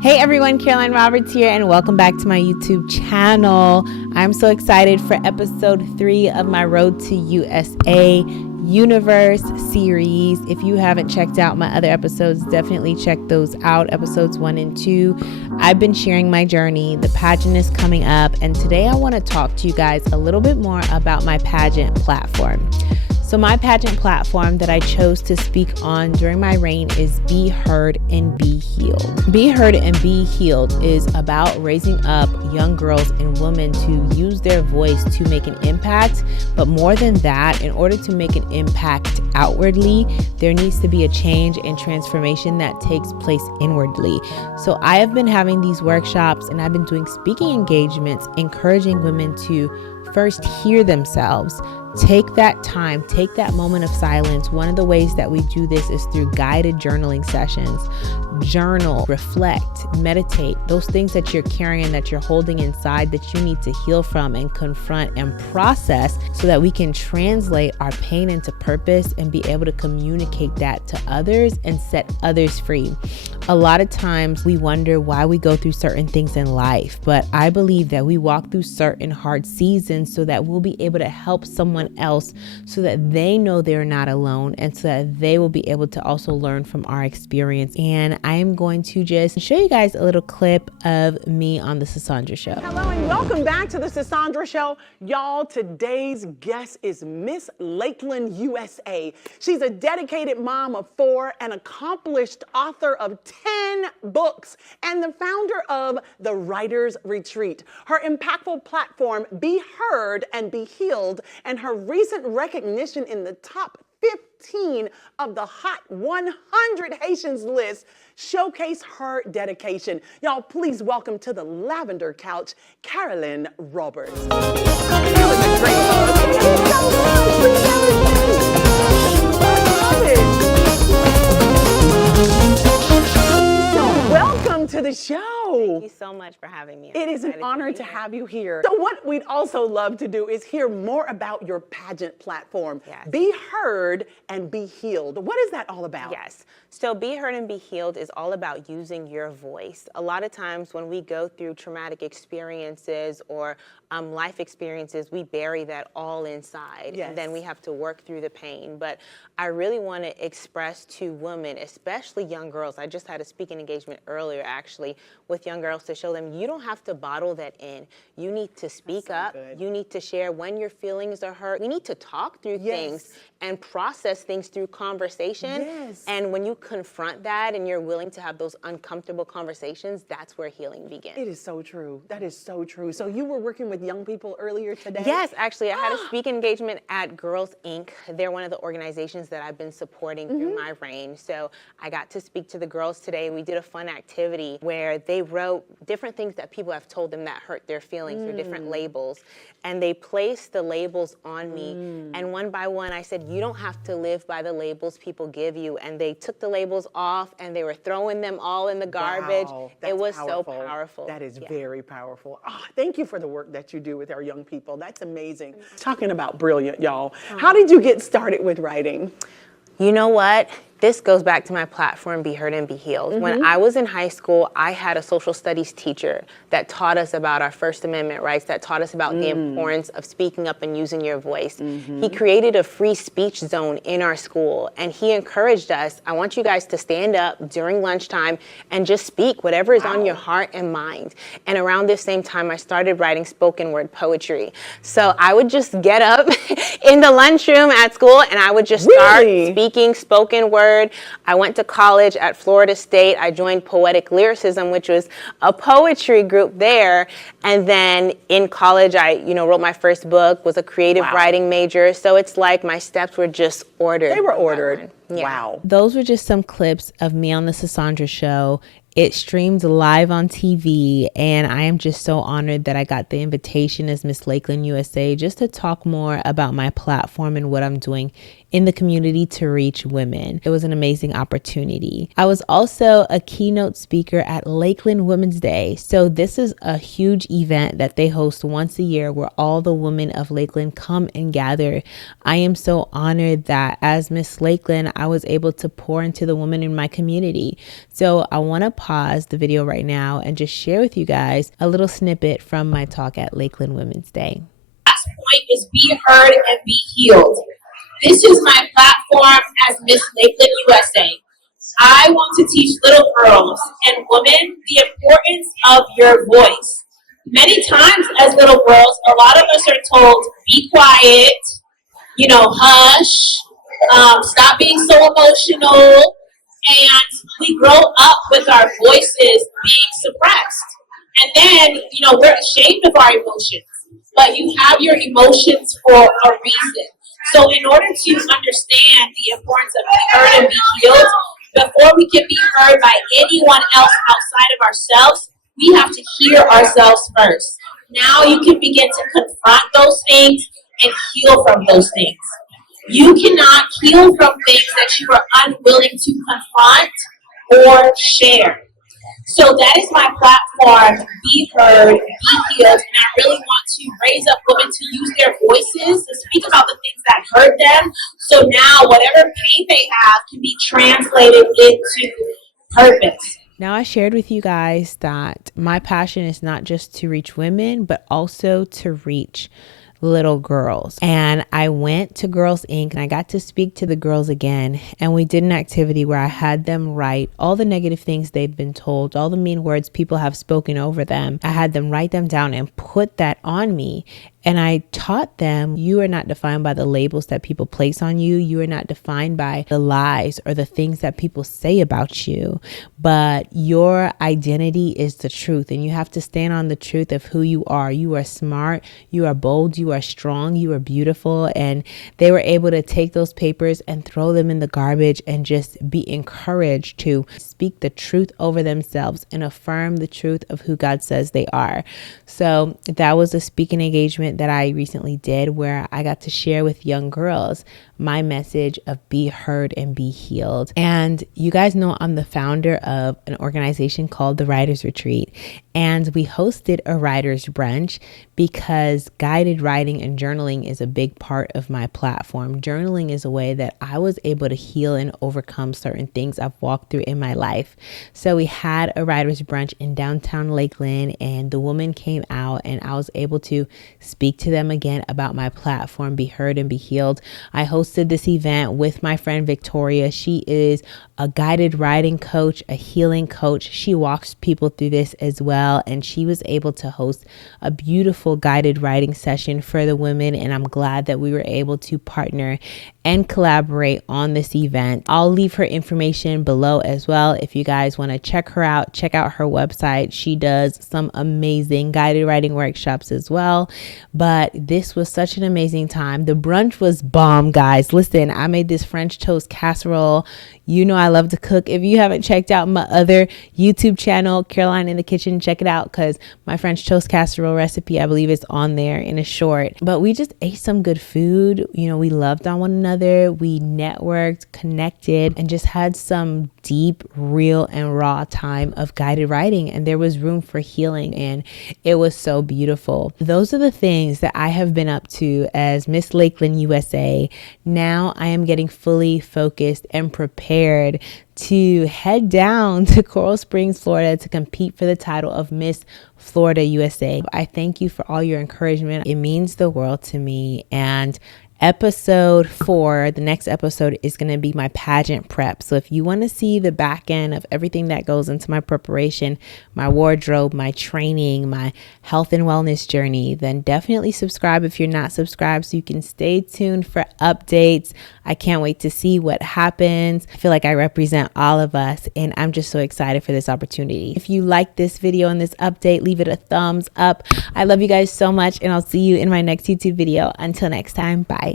Hey everyone, Karolyne Roberts here, and welcome back to my YouTube channel. I'm so excited for episode 3 of my Road to USA Universe series. If you haven't checked out my other episodes, definitely check those out, episodes 1 and 2. I've been sharing my journey. The pageant is coming up, and today I want to talk to you guys a little bit more about my pageant platform. So my pageant platform that I chose to speak on during my reign is Be Heard and Be Healed. Be Heard and Be Healed is about raising up young girls and women to use their voice to make an impact. But more than that, in order to make an impact outwardly, there needs to be a change and transformation that takes place inwardly. So I have been having these workshops and I've been doing speaking engagements, encouraging women to first hear themselves. Take that time, take that moment of silence. One of the ways that we do this is through guided journaling sessions. Journal, reflect, meditate, those things that you're carrying, that you're holding inside, that you need to heal from and confront and process so that we can translate our pain into purpose and be able to communicate that to others and set others free. A lot of times we wonder why we go through certain things in life, but I believe that we walk through certain hard seasons so that we'll be able to help someone else so that they know they're not alone and so that they will be able to also learn from our experience. And I am going to just show you guys a little clip of me on the Sasandra Show. Hello and welcome back to the Sasandra Show. Y'all, today's guest is Miss Lakeland, USA. She's a dedicated mom of 4, an accomplished author of 10 books, and the founder of the Writer's Retreat. Her impactful platform, Be Heard and Be Healed, and her recent recognition in the top 15 of the Hot 100 Haitians list showcase her dedication. Y'all, please welcome to the lavender couch, Karolyne Roberts. It was a great hug. Thank you so much. We love it. So welcome to the show. Thank you so much for having me. It is an honor to have you here. So what we'd also love to do is hear more about your pageant platform. Yes. Be Heard and Be Healed. What is that all about? Yes. So Be Heard and Be Healed is all about using your voice. A lot of times when we go through traumatic experiences or life experiences, we bury that all inside. Yes. And then we have to work through the pain. But I really want to express to women, especially young girls. I just had a speaking engagement earlier, actually, with young girls to show them you don't have to bottle that in. You need to speak up. Good. You need to share when your feelings are hurt. We need to talk through things and process things through conversation. Yes. And when you confront that and you're willing to have those uncomfortable conversations, that's where healing begins. It is so true. That is so true. So you were working with young people earlier today? Yes, actually, I had a speaking engagement at Girls Inc. They're one of the organizations that I've been supporting through my reign. So I got to speak to the girls today. We did a fun activity where they wrote different things that people have told them that hurt their feelings or different labels. And they placed the labels on me. And one by one, I said, you don't have to live by the labels people give you. And they took the labels off and they were throwing them all in the garbage. Wow, it was powerful. so powerful. That is very powerful. Oh, thank you for the work that you do with our young people. That's amazing. Talking about brilliant, y'all. How did you get started with writing? You know what? This goes back to my platform, Be Heard and Be Healed. When I was in high school, I had a social studies teacher that taught us about our First Amendment rights, that taught us about the importance of speaking up and using your voice. He created a free speech zone in our school, and he encouraged us, I want you guys to stand up during lunchtime and just speak whatever is on your heart and mind. And around this same time, I started writing spoken word poetry. So I would just get up in the lunchroom at school, and I would just start speaking spoken word. I went to college at Florida State. I joined Poetic Lyricism, which was a poetry group there. And then in college, I wrote my first book, was a creative writing major. So it's like my steps were just ordered. They were ordered. Yeah. Wow. Those were just some clips of me on the Sasandra Show. It streamed live on TV, and I am just so honored that I got the invitation as Miss Lakeland USA just to talk more about my platform and what I'm doing in the community to reach women. It was an amazing opportunity. I was also a keynote speaker at Lakeland Women's Day. So this is a huge event that they host once a year where all the women of Lakeland come and gather. I am so honored that as Miss Lakeland, I was able to pour into the women in my community. So I want to pause the video right now and just share with you guys a little snippet from my talk at Lakeland Women's Day. Last point is be heard and be healed. This is my platform as Miss Lakeland USA. I want to teach little girls and women the importance of your voice. Many times as little girls, a lot of us are told, be quiet, hush, stop being so emotional, and we grow up with our voices being suppressed. And then, we're ashamed of our emotions, but you have your emotions for a reason. So in order to understand the importance of being heard and be healed, before we can be heard by anyone else outside of ourselves, we have to hear ourselves first. Now you can begin to confront those things and heal from those things. You cannot heal from things that you are unwilling to confront or share. So that is my platform, be heard, be healed, and I really want to raise up women to use their voices to speak about the things that hurt them. So now whatever pain they have can be translated into purpose. Now, I shared with you guys that my passion is not just to reach women, but also to reach little girls. And I went to Girls Inc. and I got to speak to the girls again. And we did an activity where I had them write all the negative things they've been told, all the mean words people have spoken over them. I had them write them down and put that on me. And I taught them, you are not defined by the labels that people place on you. You are not defined by the lies or the things that people say about you, but your identity is the truth. And you have to stand on the truth of who you are. You are smart, you are bold, you are strong, you are beautiful. And they were able to take those papers and throw them in the garbage and just be encouraged to speak the truth over themselves and affirm the truth of who God says they are. So that was a speaking engagement that I recently did where I got to share with young girls my message of be heard and be healed. And you guys know I'm the founder of an organization called the Writers Retreat. And we hosted a writer's brunch because guided writing and journaling is a big part of my platform. Journaling is a way that I was able to heal and overcome certain things I've walked through in my life. So we had a writer's brunch in downtown Lakeland, and the woman came out and I was able to speak to them again about my platform, Be Heard and Be Healed. I hosted this event with my friend Victoria. She is a guided writing coach, a healing coach. She walks people through this as well. And she was able to host a beautiful guided writing session for the women. And I'm glad that we were able to partner and collaborate on this event. I'll leave her information below as well. If you guys want to check her out, check out her website. She does some amazing guided writing workshops as well. But this was such an amazing time. The brunch was bomb, guys. Listen, I made this French toast casserole. You know I love to cook. If you haven't checked out my other YouTube channel, Karolyne in the Kitchen, check it out because my French toast casserole recipe, I believe it's on there in a short. But we just ate some good food. We loved on one another. We networked, connected, and just had some deep, real, and raw time of guided writing. And there was room for healing, and it was so beautiful. Those are the things that I have been up to as Miss Lakeland USA. Now I am getting fully focused and prepared to head down to Coral Springs, Florida to compete for the title of Miss Florida USA. I thank you for all your encouragement. It means the world to me. And episode 4, the next episode is going to be my pageant prep. So if you want to see the back end of everything that goes into my preparation, my wardrobe, my training, my health and wellness journey, then definitely subscribe if you're not subscribed so you can stay tuned for updates. I can't wait to see what happens. I feel like I represent all of us, and I'm just so excited for this opportunity. If you like this video and this update, leave it a thumbs up. I love you guys so much, and I'll see you in my next YouTube video. Until next time, bye.